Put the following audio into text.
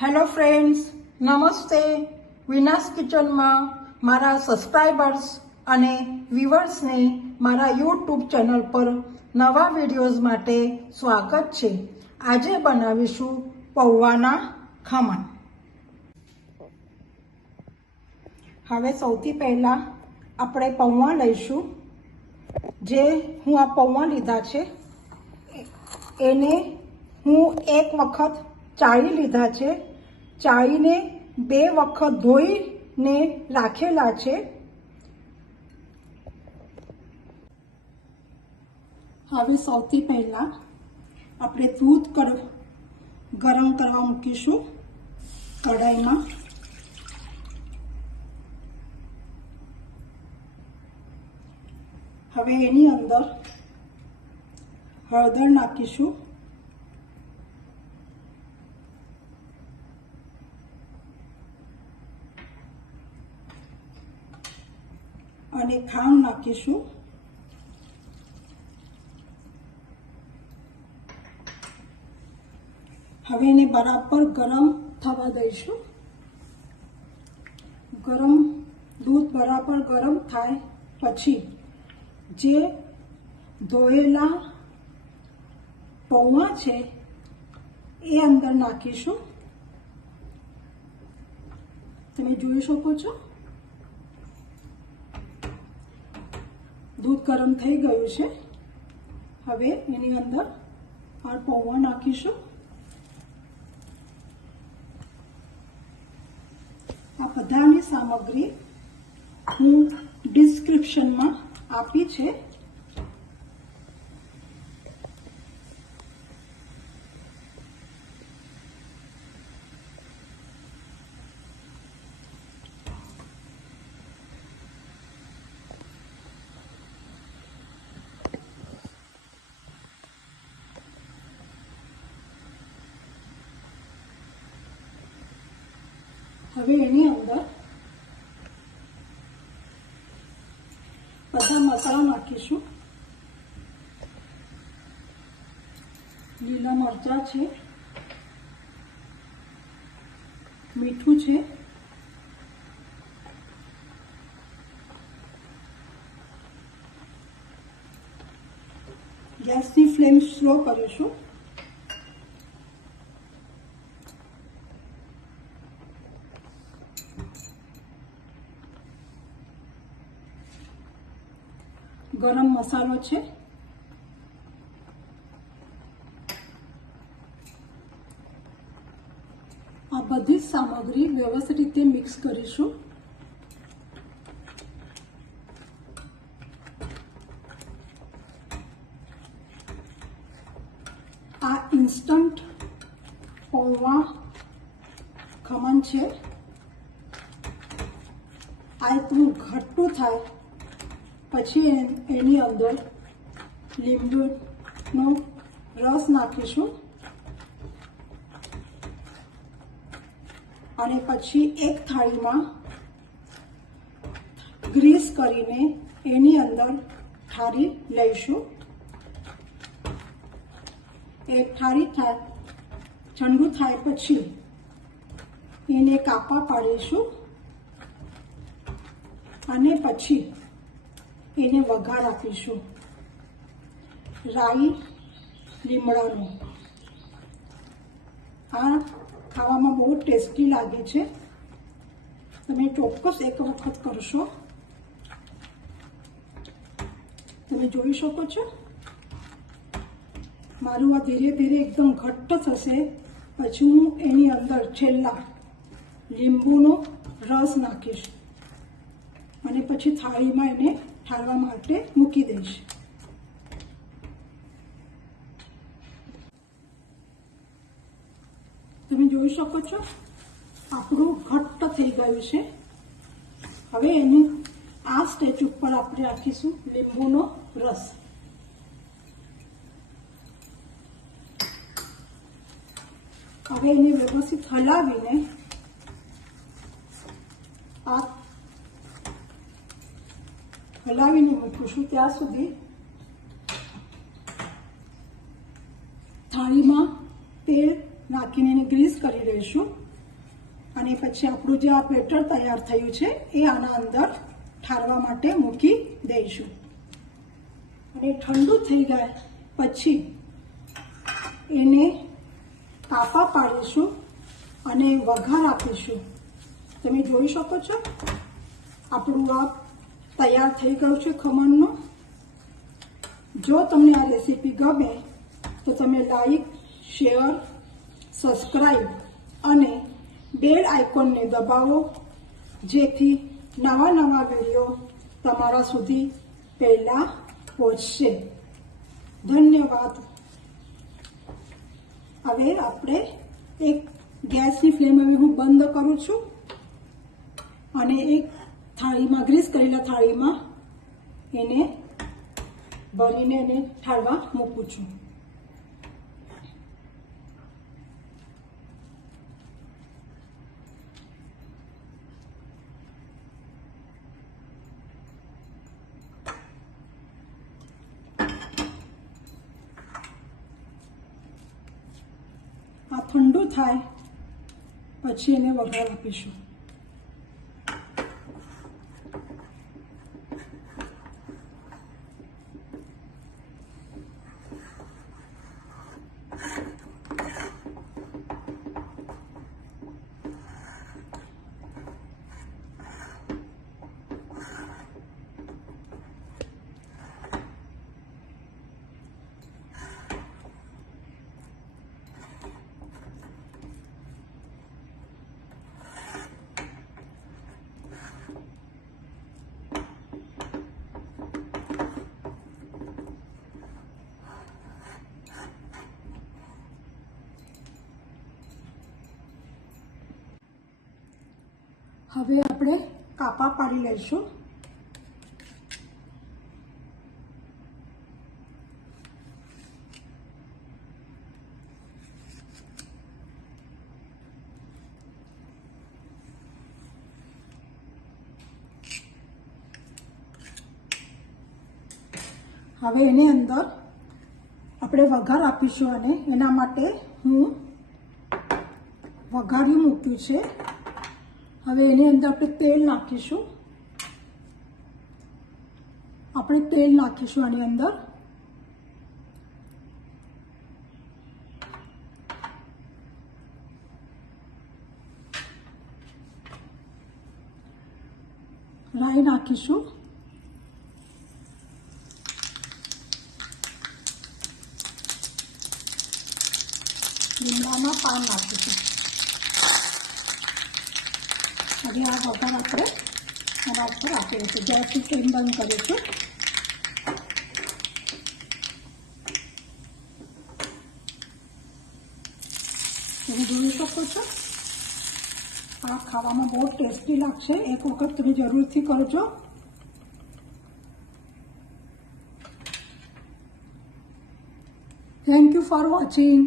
Hello friends, નમસ્તે. વિનાસ કિચનમાં મારા સબસ્ક્રાઈબર્સ અને વ્યુઅર્સને મારા યુટ્યુબ ચેનલ પર નવા વિડીયોઝ માટે સ્વાગત છે. આજે બનાવીશું પૌવાના ખમણ. હવે સૌથી પહેલાં આપણે પૌવા લઈશું. જે હું આ પૌવા લીધા છે એને હું એક વખત ચાળી લીધા છે. ચાળીને 2 વખત ધોઈને રાખેલા છે. હવે સૌથી પહેલાં આપણે દૂધ ગરમ કરવા મૂકીશું કઢાઈમાં. હવે એની અંદર હળદર નાખીશું. અને ખાંડ નાખીશું. હવે એને બરાબર ગરમ થવા દઈશું. દૂધ બરાબર ગરમ થાય પછી જે ધોયેલા પૌવા છે એ અંદર નાખીશું. તમે જોઈ શકો છો દૂધ ગરમ થઈ ગયું છે. હવે એની અંદર આ પૌવા નાખીશું. આ બધાની સામગ્રી હું ડિસ્ક્રિપ્શનમાં આપી છે. હવે એની અંદર બધા મસાલા નાખીશું. લીલા મરચાં છે, મીઠું છે, ગેસની ફ્લેમ સ્લો કરીશું. ગરમ મસાલો છે, આ બધી જ સામગ્રી વ્યવસ્થિત રીતે મિક્સ કરીશું. આ ઇન્સ્ટન્ટ પૌવા ખમણ છે. આ થોડું ઘટ્ટું થાય પછી એની અંદર લીંબુનો રસ નાખીશું. અને પછી એક થાળીમાં ગ્રીસ કરીને એની અંદર ઠારી લઈશું. એક ઠારી થાય ઠંડુ થાય પછી એને કાપા પાડીશું. અને પછી એને વઘાર આપીશું રાઈ લીમડાનો. આ ખાવામાં બહુ ટેસ્ટી લાગે છે. તમે ચોક્કસ એક વખત કરશો. તમે જોઈ શકો છો મારું આ ધીરે ધીરે એકદમ ઘટ્ટ થશે. પછી હું એની અંદર છેલ્લા લીંબુનો રસ નાખીશ અને પછી થાળીમાં એને ઠારવા માટે મૂકી દઈશ. તમે જોઈ શકો છો આપણું ઘટ્ટ થઈ ગયું છે. હવે એનું આ સ્ટેજ ઉપર આપણે રાખીશું લીંબુનો રસ. હવે એને વ્યવસ્થિત હલાવીને મૂકીશું. ત્યાં સુધી થાળીમાં તેલ નાખીને એને ગ્રીસ કરી લઈશું. અને પછી આપણું જે આ બેટર તૈયાર થયું છે એ આના અંદર ઠારવા માટે મૂકી દઈશું અને ઠંડુ થઈ જાય પછી એને કાપા પાડીશું અને વઘાર આપીશું. તમે જોઈ શકો છો આપણું આ તૈયાર થઈ ગયું છે ખમણનું. જો તમને આ રેસીપી ગમે તો તમે લાઈક, શેર, સબસ્ક્રાઈબ અને બેલ આઇકોનને દબાવો જેથી નવા નવા વિડીયો તમારા સુધી પહેલા પહોંચશે. ધન્યવાદ. હવે આપણે એક ગેસની ફ્લેમ હવે હું બંધ કરું છું અને એક થાળીમાં ગ્રીસ કરેલા થાળીમાં એને ભરીને એને ઠારવા મૂકું છું. આ ઠંડુ થાય પછી એને વઘાર આપીશું. હવે આપણે કાપા પાડી લઈશું. હવે એની અંદર આપણે વઘાર આપીશું અને એના માટે હું વઘાર્યું મૂક્યું છે. હવે એની અંદર આપણે તેલ નાખીશું. આની અંદર રાઈ નાખીશું. લીમડાના પાન નાખીશું. હવે આ વઘાર આપણે એના ઉપર આપી દઈશું. ગેસની ફ્લેમ બંધ કરીશું. તમે જોઈ શકો છો આ ખાવામાં બહુ ટેસ્ટી લાગશે. એક વખત તમે જરૂરથી કરજો. Thank you for watching.